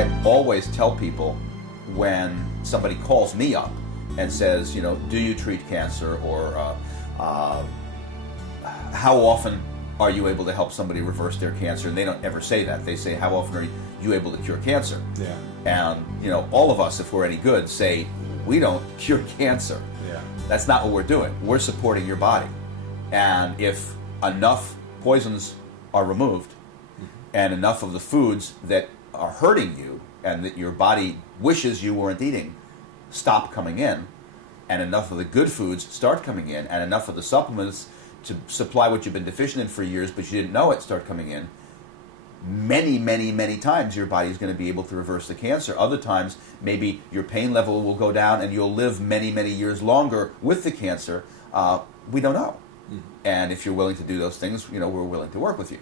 I always tell people when somebody calls me up and says, you know, do you treat cancer, or how often are you able to help somebody reverse their cancer? And they don't ever say that. They say, how often are you able to cure cancer? Yeah. And, you know, all of us, if we're any good, say, we don't cure cancer. Yeah. That's not what we're doing. We're supporting your body. And if enough poisons are removed, and enough of the foods that are hurting you and that your body wishes you weren't eating stop coming in, and enough of the good foods start coming in, and enough of the supplements to supply what you've been deficient in for years but you didn't know it start coming in, many, many, many times your body is going to be able to reverse the cancer. Other times, maybe your pain level will go down and you'll live many, many years longer with the cancer. We don't know. And if you're willing to do those things, you know, we're willing to work with you.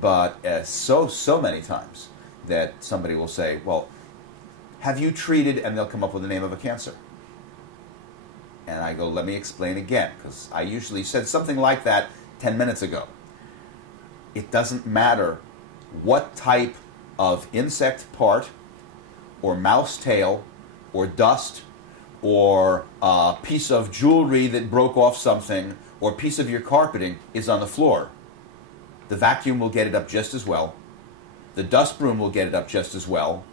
But so many times that somebody will say, well, have you treated, and they'll come up with the name of a cancer. And I go, let me explain again, because I usually said something like that 10 minutes ago. It doesn't matter what type of insect part, or mouse tail, or dust, or a piece of jewelry that broke off something, or a piece of your carpeting is on the floor. The vacuum will get it up just as well. The dust broom will get it up just as well.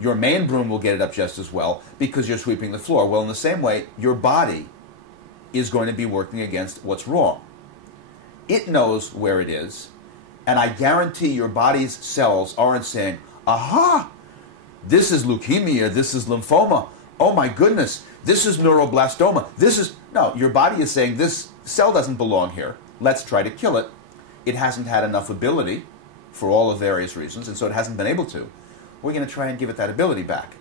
Your main broom will get it up just as well, because you're sweeping the floor. Well, in the same way, your body is going to be working against what's wrong. It knows where it is, and I guarantee your body's cells aren't saying, aha, this is leukemia, this is lymphoma, oh my goodness, this is neuroblastoma, this is... No, your body is saying, this cell doesn't belong here, let's try to kill it. It hasn't had enough ability for all of various reasons, and so it hasn't been able to. We're going to try and give it that ability back.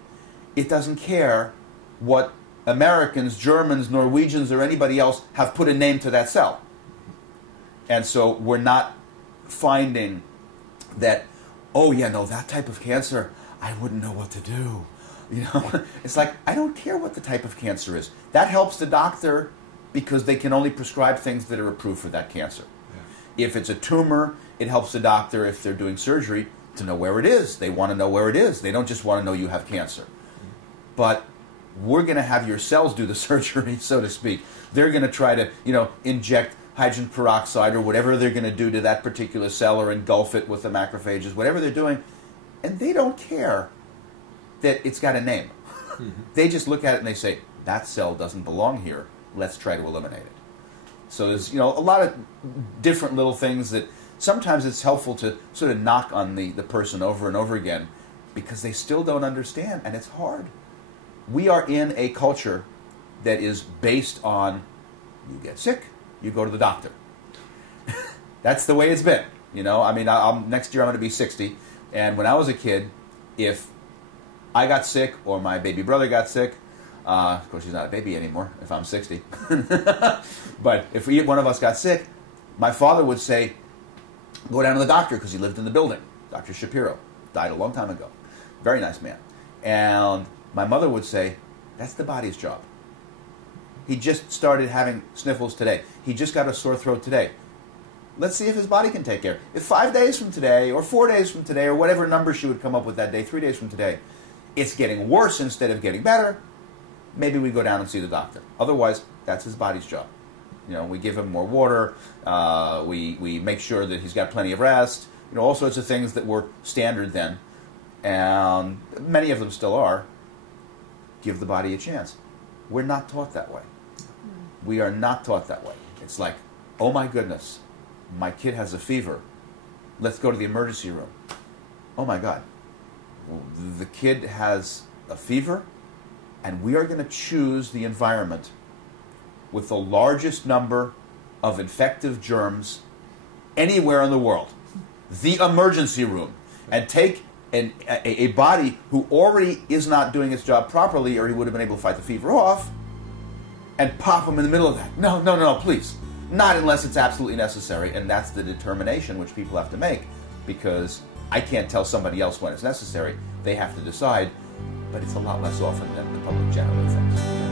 It doesn't care what Americans, Germans, Norwegians, or anybody else have put a name to that cell. And so we're not finding that, oh yeah, no, that type of cancer, I wouldn't know what to do. You know, it's like, I don't care what the type of cancer is. That helps the doctor because they can only prescribe things that are approved for that cancer. Yeah. If it's a tumor, it helps the doctor, if they're doing surgery, to know where it is. They want to know where it is. They don't just want to know you have cancer. But we're going to have your cells do the surgery, so to speak. They're going to try to, you know, inject hydrogen peroxide or whatever they're going to do to that particular cell, or engulf it with the macrophages, whatever they're doing. And they don't care that it's got a name. They just look at it and they say, that cell doesn't belong here. Let's try to eliminate it. So there's, you know, a lot of different little things that sometimes it's helpful to sort of knock on the person over and over again, because they still don't understand, and it's hard. We are in a culture that is based on, you get sick, you go to the doctor. That's the way it's been. You know, I mean, next year I'm going to be 60, and when I was a kid, if I got sick or my baby brother got sick, of course he's not a baby anymore if I'm 60, but if one of us got sick, my father would say, go down to the doctor, because he lived in the building. Dr. Shapiro died a long time ago. Very nice man. And my mother would say, that's the body's job. He just started having sniffles today. He just got a sore throat today. Let's see if his body can take care. If 5 days from today, or 4 days from today, or whatever number she would come up with that day, 3 days from today, it's getting worse instead of getting better, maybe we go down and see the doctor. Otherwise, that's his body's job. You know, we give him more water, we make sure that he's got plenty of rest, you know, all sorts of things that were standard then, and many of them still are. Give the body a chance. We're not taught that way. We are not taught that way. It's like, oh my goodness, my kid has a fever. Let's go to the emergency room. Oh my God, the kid has a fever, and we are going to choose the environment with the largest number of infective germs anywhere in the world, the emergency room, and take a body who already is not doing its job properly, or he would have been able to fight the fever off, and pop him in the middle of that. No, no, no, please. Not unless it's absolutely necessary, and that's the determination which people have to make, because I can't tell somebody else when it's necessary. They have to decide, but it's a lot less often than the public generally thinks.